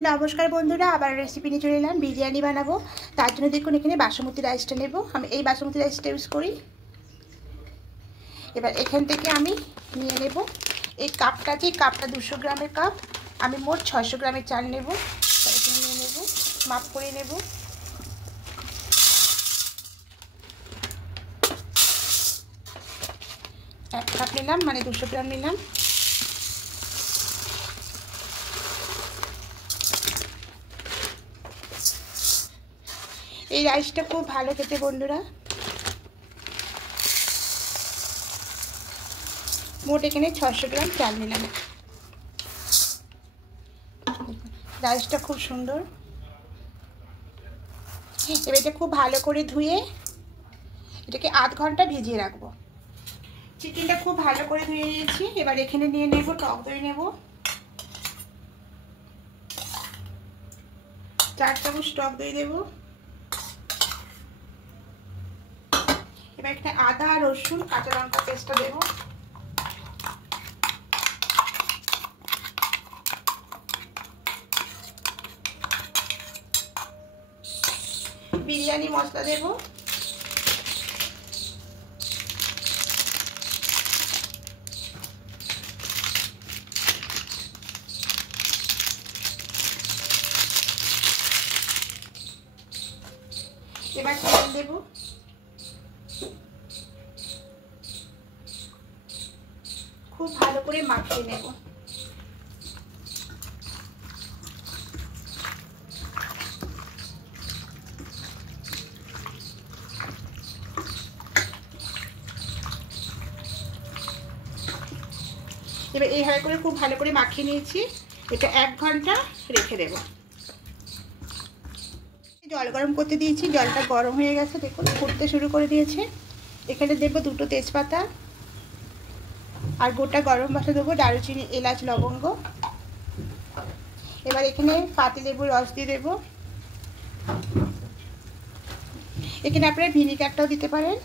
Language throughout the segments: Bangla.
नमस्कार बंधुरा आबार रेसिपि निये चले एलाम बिरियानी बानाबो। तार जोन्नो देखुन एखाने बासमती राइसटा नेब। आमि एई बासमती राइसटा इउज करी। एबार एखान थेके आमि निये नेब एई कापटा, जे कापटा 200 ग्रामेर काप, आमि मोट 600 ग्रामेर चाल नेब। एखाने निये नेब, माप करे नेब। एक काप निलाम माने 200 ग्राम निलाम। এই রাইসটা খুব ভালো খেতে বন্ধুরা। মোট এখানে 600 গ্রাম চাল নিলাম। রাইসটা খুব সুন্দর। এবার এটা খুব ভালো করে ধুয়ে এটাকে আধ ঘন্টা ভিজিয়ে রাখবো। চিকেনটা খুব ভালো করে ধুয়ে নিয়েছি। এবার এখানে নিয়ে নেব টক দই নেব, 4 চামচ টক দই দেব। এবার একটা আদা রসুন কাঁচা লঙ্কা পেস্টটা দেব। বিরিয়ানি মশলা দেব। এবার তেল দেব। খুব ভালো করে মাখিয়ে নেব। এবার এইভাবে করে খুব ভালো করে মাখিয়ে নিয়েছি। এটা 1 ঘন্টা রেখে দেব। জল গরম করতে দিয়েছি, জলটা গরম হয়ে গেছে, দেখুন ফুটতে শুরু করে দিয়েছে। এখানে দেব 2টো তেজপাতা আর গোটা গরম মশলা দেবো, দারুচিনি এলাচ লবঙ্গ। এবার এখানে পাতিলেবুর রস দিয়ে দেবো। এখানে আপনারা ভিনিগারটাও দিতে পারেন।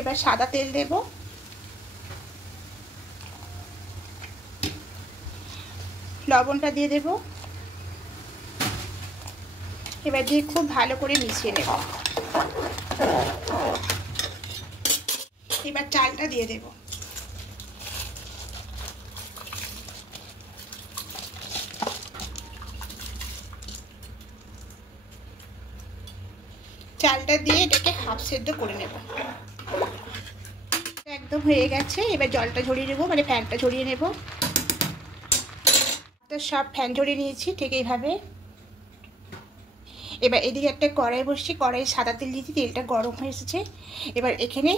এবার সাদা তেল দেব। লবণটা দিয়ে দেব। এবার দিয়ে খুব ভালো করে মিশিয়ে নেব। এবার চালটা দিয়ে দেব। চালটা দিয়ে এটাকে হাফ সেদ্ধ করে নেব। একদম হয়ে গেছে। এবার জলটা ঝরিয়ে নেব, মানে ফ্যানটা ঝরিয়ে নেব। তো সব ফ্যান ঝরিয়ে নিয়েছি ঠিক এইভাবে। এবার এদিকে একটা কড়াই বসছি, কড়াই সাদা তেল দিয়েছি, তেলটা গরম হয়ে এসেছে। এবার এখানে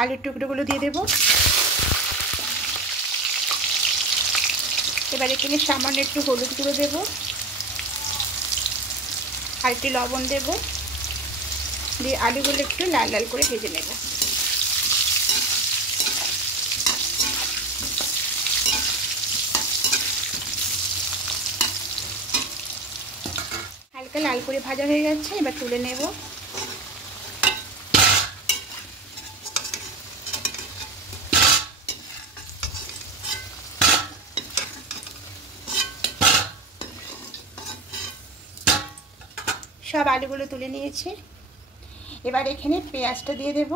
আলুর টুকরোগুলো দিয়ে দেব। এবার এখানে সামান্য একটু হলুদ গুঁড়ো দেব আর একটু লবণ দেব, দিয়ে আলুগুলো একটু লাল লাল করে ভেজে নেব। হালকা লাল করে ভাজা হয়ে গেছে, এবার তুলে নেব। সব আলুগুলো তুলে নিয়েছি। এবার এখানে পেঁয়াজটা দিয়ে দেব।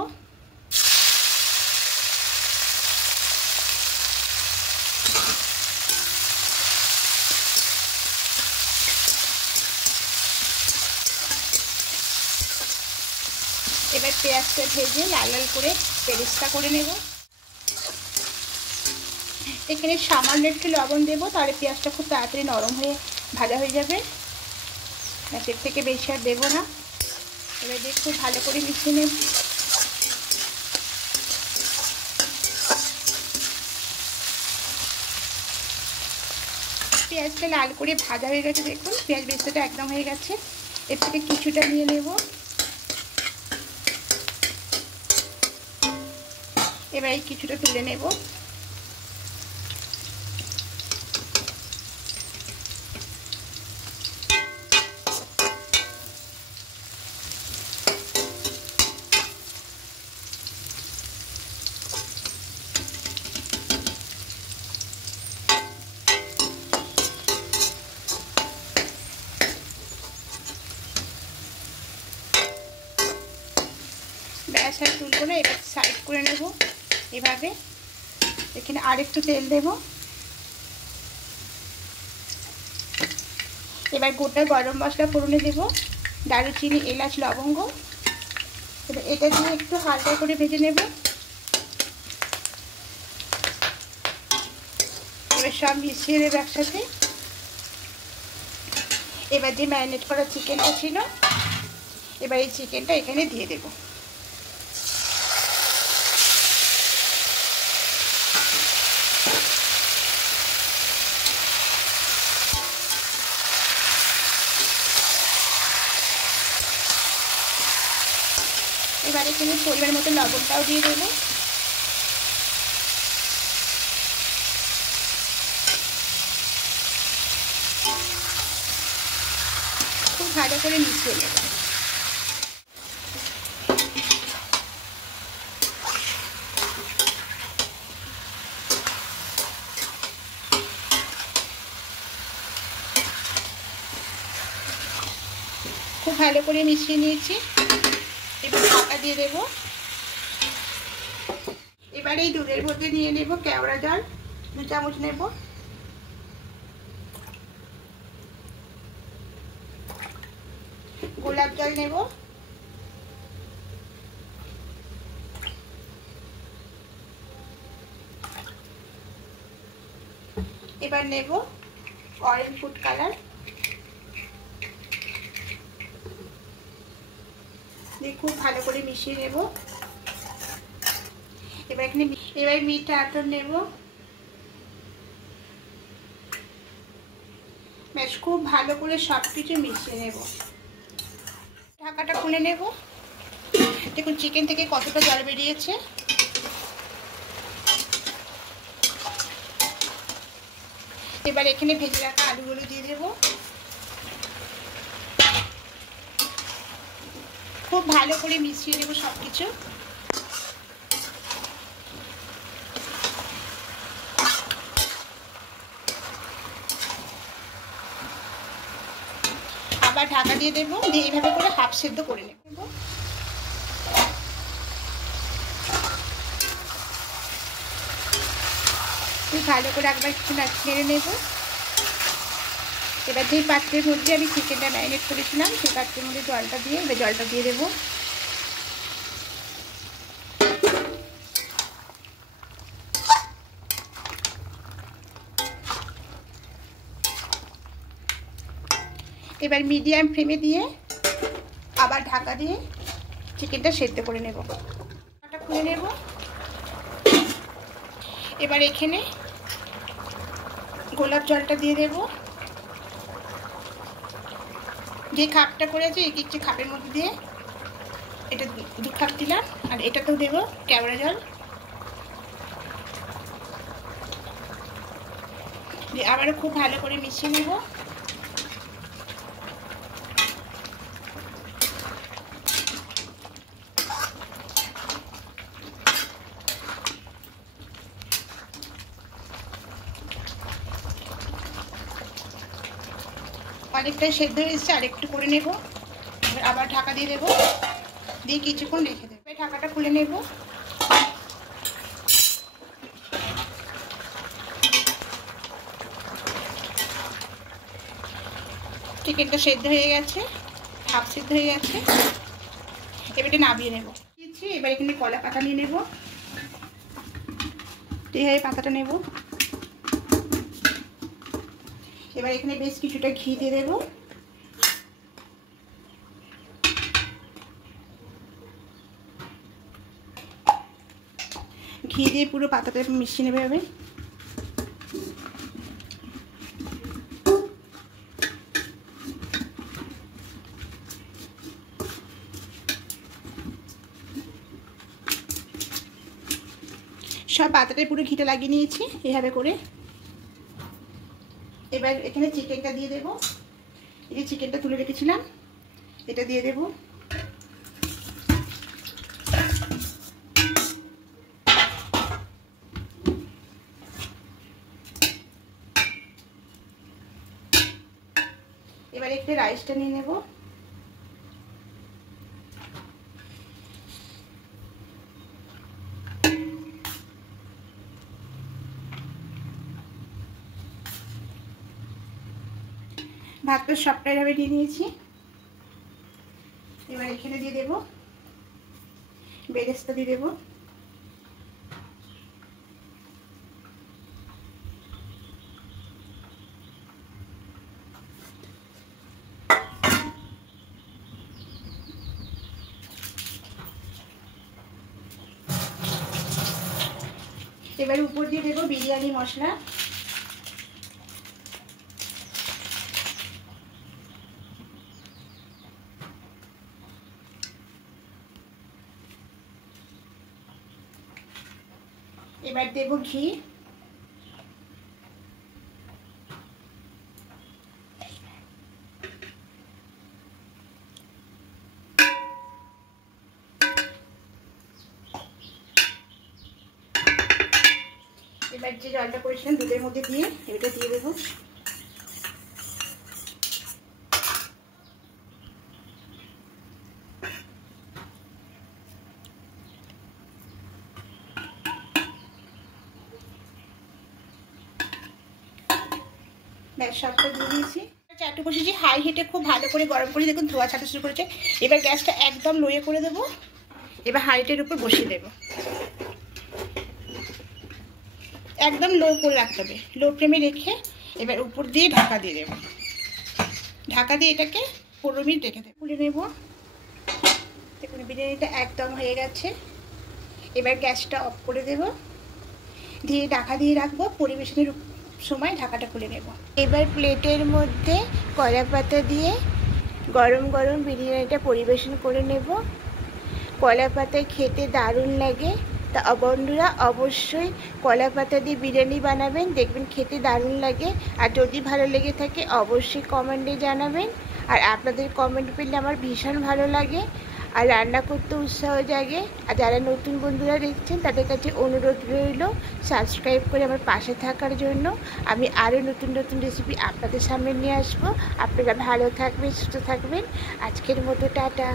এবার পেঁয়াজটা ভেজে লাল লাল করে পেরেস্তা করে নেব। এখানে সামান্য একটু লবণ দেব, তাহলে পেঁয়াজটা খুব তাড়াতাড়ি নরম হয়ে ভাজা হয়ে যাবে। এর থেকে বেশি আর দেবো না। এবার দিয়ে খুব ভালো করে মিশিয়ে নেব। পেঁয়াজটা লাল করে ভাজা হয়ে গেছে, দেখুন পেঁয়াজ বেরেস্তাটা একদম হয়ে গেছে। এর থেকে কিছুটা নিয়ে নেব। এবার এই কিছুটা তুলে নেব। গ্যাস আর তুলবো না, এবার সাইড করে নেব এভাবে। এখানে আরেকটু তেল দেব। এবার গোটা গরম মশলা ফোড়নে দেব, দারুচিনি, এলাচ, লবঙ্গ। এবার এটা দিয়ে একটু হালকা করে ভেজে নেব। এবার সব মিশিয়ে দেবো একসাথে। এবার যে ম্যারিনেট করা চিকেনটা ছিল, এবার এই চিকেনটা এখানে দিয়ে দেব। এবার এখানে পরিমাণ মতো লবণটাও দিয়ে দেবো। খুব ভালো করে মিশিয়ে নেব। খুব ভালো করে মিশিয়ে নিয়েছি। এবার ঢাকা দিয়ে দেব। এবার এই দুধের মধ্যে নিয়ে নেব কেওড়া জল, 2 চামচ নেব। গোলাপ জল নেব। এবার নেব অরেঞ্জ ফুড কালার, দিয়ে খুব ভালো করে মিশিয়ে নেব। এবার মিঠা আতর নেব। বেশ খুব ভালো করে সবকিছু মিশিয়ে নেব। ঢাকাটা খুলে নেব। দেখুন চিকেন থেকে কতটা জল বেরিয়েছে। এবার এখানে ভেজে রাখা আলুগুলো দিয়ে দেব। খুব ভালো করে মিশিয়ে নেব সবকিছু। আবার ঢাকা দিয়ে দেবো, দিয়ে এইভাবে করে হাফ সেদ্ধ করে নেব। খুব ভালো করে একবার একটু নেড়ে নেব। এবার যেই পাত্রের মধ্যে আমি চিকেনটা ম্যারিনেট করেছিলাম, সেই পাত্রের মধ্যে জলটা দিয়ে এবার জলটা দিয়ে দেবো। এবার মিডিয়াম ফ্লেমে দিয়ে আবার ঢাকা দিয়ে চিকেনটা সেদ্ধ করে নেব। ঢাকাটা খুলে নেব। এবার এখানে গোলাপ জলটা দিয়ে দেব। যে কাপটা করেছি এক একটি কাপের মধ্যে দিয়ে এটা 2 কাপ দিলাম, আর এটাতেও দেব কেওড়া জল। দিয়ে আবারও খুব ভালো করে মিশিয়ে নেব। অনেকটাই সেদ্ধ হয়েছে, আর একটু করে নেব। আবার ঢাকা দিয়ে দেবো, দিয়ে কিছুক্ষণ রেখে দেবো। ঢাকাটা খুলে নেব। চিকেনটা সেদ্ধ হয়ে গেছে, হাফ সেদ্ধ হয়ে গেছে। এবার এটা নামিয়ে নেব। এবার এখানে কলা পাতা নিয়ে নেব। এইভাবে পাতাটা নেব। এবার এখানে বেশ কিছুটা ঘি দিয়ে দেবো। ঘি দিয়ে পুরো পাতাটা মিশিয়ে নেবে এভাবে। সব পাতাটায় পুরো ঘিটা লাগিয়ে নিয়েছি এভাবে করে। এবার এখানে চিকেনটা দিয়ে দেবো। এই যে চিকেনটা তুলে রেখেছিলাম, এটা দিয়ে দেবো। এবার একটু রাইসটা নিয়ে নেব। ভাত তো সবটাই ভাবে দিয়ে নিয়েছি। এবার এখানে দিয়ে দেবো বেরেস্তা, দিয়ে দেবো এবার উপর দিয়ে দেবো বিরিয়ানি মশলা। এবার দেবো ঘি। এবার যে জলটা করেছিলাম দুধের মধ্যে দিয়ে এটা দিয়ে দেবো। ব্যাস সবটা দিয়ে দিয়েছি। চাটু বসেছি হাই হিটে, খুব ভালো করে গরম করে, দেখুন ধোয়া ছাড়া শুরু করেছে। এবার গ্যাসটা একদম লোয়ে করে দেবো। এবার হাইটের উপর বসিয়ে দেবো, একদম লো করে রাখতে হবে, লো ফ্লেমে রেখে এবার উপর দিয়ে ঢাকা দিয়ে দেবো। ঢাকা দিয়ে এটাকে 15 মিনিট রেখে দেবো। খুলে নেবো। দেখুন বিরিয়ানিটা একদম হয়ে গেছে। এবার গ্যাসটা অফ করে দেবো, দিয়ে ঢাকা দিয়ে রাখবো। পরিবেশনের সময় ঢাকাটা খুলে নেব। এবার প্লেটের মধ্যে কলা পাতা দিয়ে গরম গরম বিরিয়ানিটা পরিবেশন করে নেব। কলা পাতায় খেতে দারুণ লাগে, তা বন্ধুরা অবশ্যই কলা পাতা দিয়ে বিরিয়ানি বানাবেন, দেখবেন খেতে দারুণ লাগে। আর যদি ভালো লেগে থাকে অবশ্যই কমেন্টে জানাবেন। আর আপনাদের কমেন্ট পেলে আমার ভীষণ ভালো লাগে আর রান্না করতে উৎসাহ জাগে। আর যারা নতুন বন্ধুরা দেখছেন তাদের কাছে অনুরোধ রইল সাবস্ক্রাইব করে আমার পাশে থাকার জন্য। আমি আরও নতুন নতুন রেসিপি আপনাদের সামনে নিয়ে আসবো। আপনারা ভালো থাকবেন, সুস্থ থাকবেন। আজকের মতো টাটা।